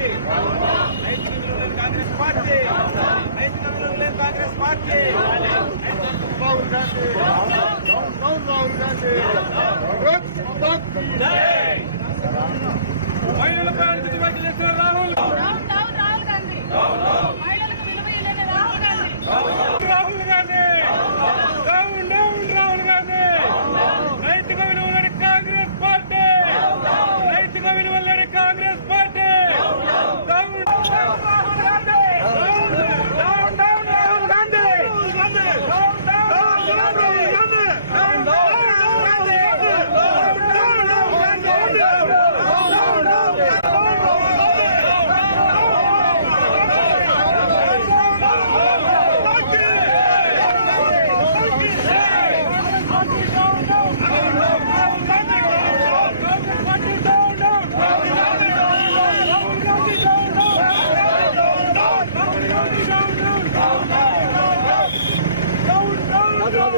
Party. నైతిక విలువలేని Congress party. నైతిక విలువలేని కాంగ్రెస్ పార్టీ. రాహుల్ గాంధీ రాహుల్ గాంధీ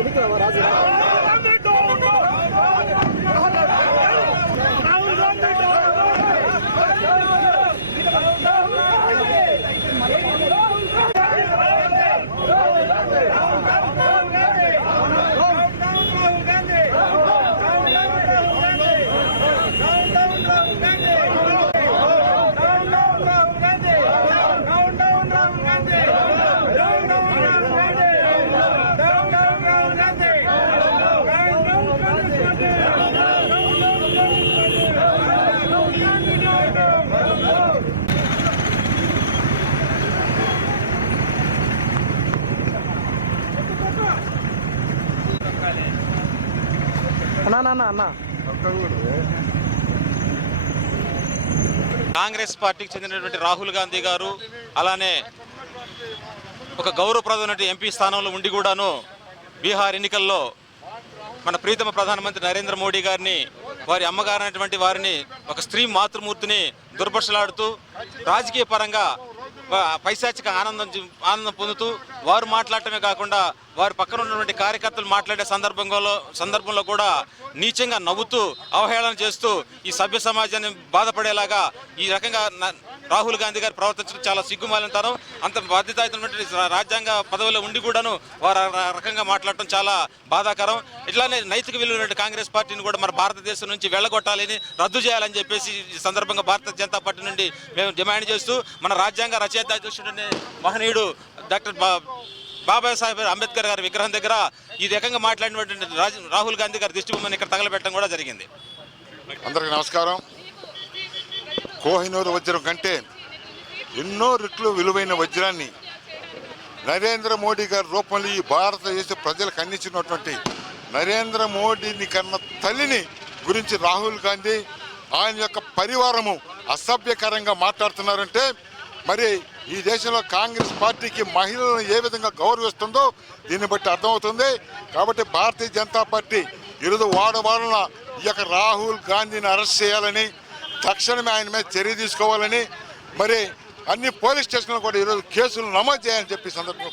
எடுக்கலாமா ராஜா అన్నా అన్న అన్న కాంగ్రెస్ పార్టీకి చెందినటువంటి రాహుల్ గాంధీ గారు అలానే ఒక గౌరవప్రదమైన ఎంపీ స్థానంలో ఉండి కూడాను బీహార్ ఎన్నికల్లో మన ప్రీతమ ప్రధానమంత్రి నరేంద్ర మోడీ గారిని వారి అమ్మగారు అనేటువంటి వారిని ఒక స్త్రీ మాతృమూర్తిని దుర్భర్షలాడుతూ రాజకీయ పరంగా పైశాచిక ఆనందం ఆనందం పొందుతూ వారు మాట్లాడటమే కాకుండా వారి పక్కన ఉన్నటువంటి కార్యకర్తలు మాట్లాడే సందర్భంలో సందర్భంలో కూడా నీచంగా నవ్వుతూ అవహేళన చేస్తూ ఈ సభ్య సమాజాన్ని బాధపడేలాగా ఈ రకంగా రాహుల్ గాంధీ గారు ప్రవర్తించడం చాలా సిగ్గుమాలినతనం. అంత బాధ్యతాయుతమైనటువంటి రాజ్యాంగ పదవిలో ఉండి కూడాను వారు రకంగా మాట్లాడటం చాలా బాధాకరం. ఇట్లానే నైతిక విలువైన కాంగ్రెస్ పార్టీని కూడా మన భారతదేశం నుంచి వెళ్ళగొట్టాలని రద్దు చేయాలని చెప్పేసి ఈ సందర్భంగా భారతీయ జనతా పార్టీ నుండి మేము డిమాండ్ చేస్తూ మన రాజ్యాంగ రచయిత అధ్యక్షుడు మహనీయుడు డాక్టర్ బా బాబాసాహెబ్ అంబేద్కర్ గారి విగ్రహం దగ్గర ఈ రకంగా మాట్లాడినటువంటి రాహుల్ గాంధీ గారి దిష్టిబొమ్మని ఇక్కడ తగలబెట్టడం కూడా జరిగింది. అందరికీ నమస్కారం. కోహినూరు వజ్రం కంటే ఎన్నో రెట్లు విలువైన వజ్రాన్ని నరేంద్ర మోడీ గారి రూపంలో ఈ భారతదేశ ప్రజలకు అందించినటువంటి నరేంద్ర మోడీని కన్న తల్లిని గురించి రాహుల్ గాంధీ ఆయన యొక్క పరివారము అసభ్యకరంగా మాట్లాడుతున్నారంటే మరి ఈ దేశంలో కాంగ్రెస్ పార్టీకి మహిళలను ఏ విధంగా గౌరవిస్తుందో దీన్ని బట్టి అర్థమవుతుంది. కాబట్టి భారతీయ జనతా పార్టీ ఈరోజు వాడవాడన ఈ యొక్క రాహుల్ గాంధీని అరెస్ట్ చేయాలని తక్షణమే ఆయన మీద చర్య తీసుకోవాలని మరి అన్ని పోలీస్ స్టేషన్లు కూడా ఈరోజు కేసులు నమోదు చేయాలని చెప్పి సందర్భంగా